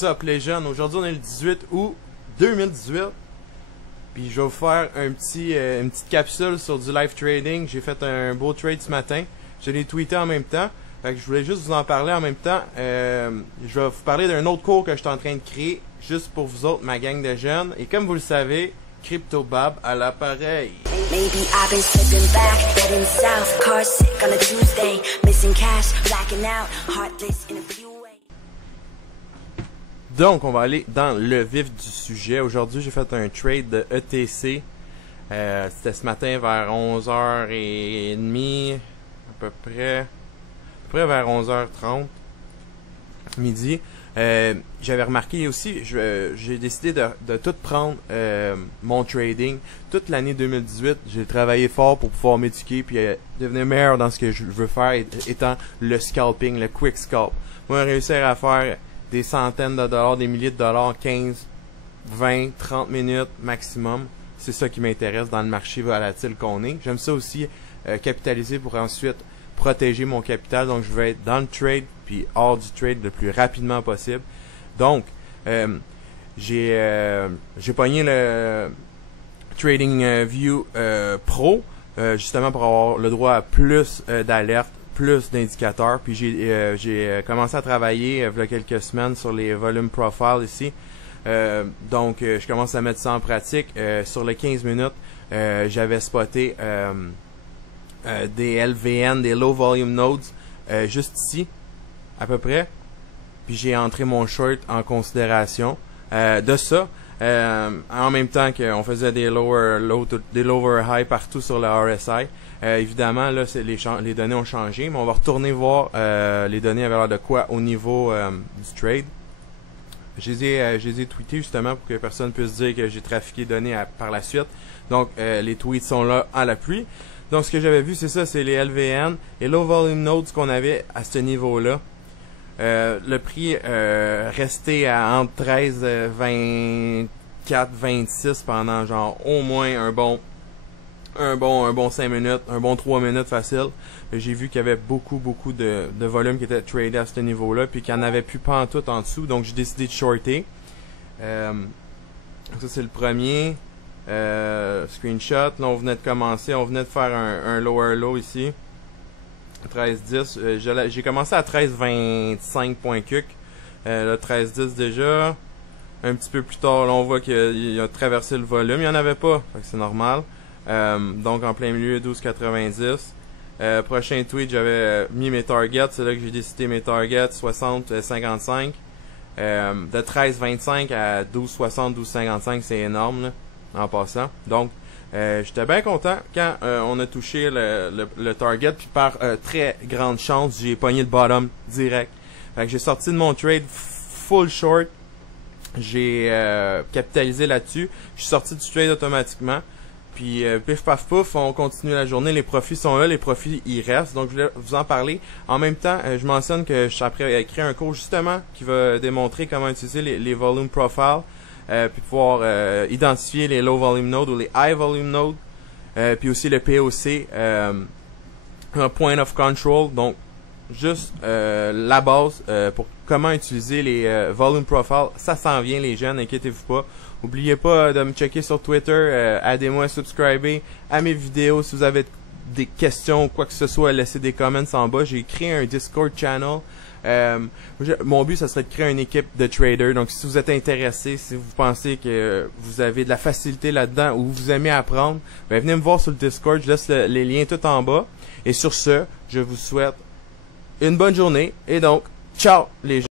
What's up les jeunes? Aujourd'hui on est le 18 août 2018. Puis je vais vous faire une petite capsule sur du live trading. J'ai fait un beau trade ce matin. Je l'ai tweeté en même temps. Fait que je voulais juste vous en parler en même temps. Je vais vous parler d'un autre cours que je suis en train de créer juste pour vous autres, ma gang de jeunes. Et comme vous le savez, CryptoBab à l'appareil. Maybe I've been slipping back, heading south, car sick on a Tuesday, missing cash, blacking out, heartless in a few ways. Donc, on va aller dans le vif du sujet. Aujourd'hui, j'ai fait un trade de ETC. C'était ce matin vers 11h30, à peu près vers 11h30, midi. J'avais remarqué aussi, j'ai décidé de tout prendre mon trading. Toute l'année 2018, j'ai travaillé fort pour pouvoir m'éduquer puis devenir meilleur dans ce que je veux faire, étant le scalping, le quick scalp. Moi, réussir à faire des centaines de dollars, des milliers de dollars, 15, 20, 30 minutes maximum. C'est ça qui m'intéresse dans le marché volatile qu'on est. J'aime ça aussi capitaliser pour ensuite protéger mon capital. Donc, je vais être dans le trade puis hors du trade le plus rapidement possible. Donc, j'ai pogné le TradingView Pro justement pour avoir le droit à plus d'alertes, plus d'indicateurs. Puis j'ai commencé à travailler il y a quelques semaines sur les volume profiles ici. Donc, je commence à mettre ça en pratique. Sur les 15 minutes, j'avais spoté des LVN, des Low Volume Nodes, juste ici, à peu près. Puis j'ai entré mon short en considération de ça. En même temps qu'on faisait des lower low, des lower high partout sur le RSI. Évidemment, là, les données ont changé, mais on va retourner voir les données avaient l'air de quoi au niveau du trade. Je les ai tweetés justement pour que personne puisse dire que j'ai trafiqué données par la suite. Donc, les tweets sont là à l'appui. Donc, ce que j'avais vu, c'est ça, c'est les LVN et Low Volume Nodes qu'on avait à ce niveau-là. Le prix restait entre 13, 24, 26 pendant genre au moins un bon 5 minutes, un bon 3 minutes facile. J'ai vu qu'il y avait beaucoup de volume qui était tradé à ce niveau-là, puis qu'il n'y en avait plus pantoute en dessous, donc j'ai décidé de shorter. Ça c'est le premier screenshot. Là on venait de commencer, on venait de faire un lower low ici. 13-10. J'ai commencé à 13-25.cuc. Là 13-10 déjà. Un petit peu plus tard, là on voit qu'il a traversé le volume. Il n'y en avait pas, c'est normal. Donc en plein milieu 12,90. Prochain tweet, j'avais mis mes targets. C'est là que j'ai décidé mes targets 60-55. De 13,25 à 12,60, 12,55, c'est énorme là, en passant. Donc j'étais bien content quand on a touché le target, puis par très grande chance, j'ai pogné le bottom direct. Fait que j'ai sorti de mon trade full short. J'ai capitalisé là-dessus. Je suis sorti du trade automatiquement. Puis pif paf pouf, on continue la journée. Les profits sont là, les profits ils restent. Donc je voulais vous en parler. En même temps, je mentionne que je suis après à créer un cours justement qui va démontrer comment utiliser les volume profiles. Puis pouvoir identifier les low volume nodes ou les high volume nodes. Puis aussi le POC, point of control. Donc juste la base pour comment utiliser les volume profiles. Ça s'en vient les jeunes, inquiétez-vous pas. N'oubliez pas de me checker sur Twitter, aidez-moi à subscriber à mes vidéos. Si vous avez des questions ou quoi que ce soit, laissez des comments en bas. J'ai créé un Discord channel. Mon but, ça serait de créer une équipe de traders. Donc, si vous êtes intéressé, si vous pensez que vous avez de la facilité là-dedans ou vous aimez apprendre, ben, venez me voir sur le Discord. Je laisse les liens tout en bas. Et sur ce, je vous souhaite une bonne journée. Et donc, ciao les gens.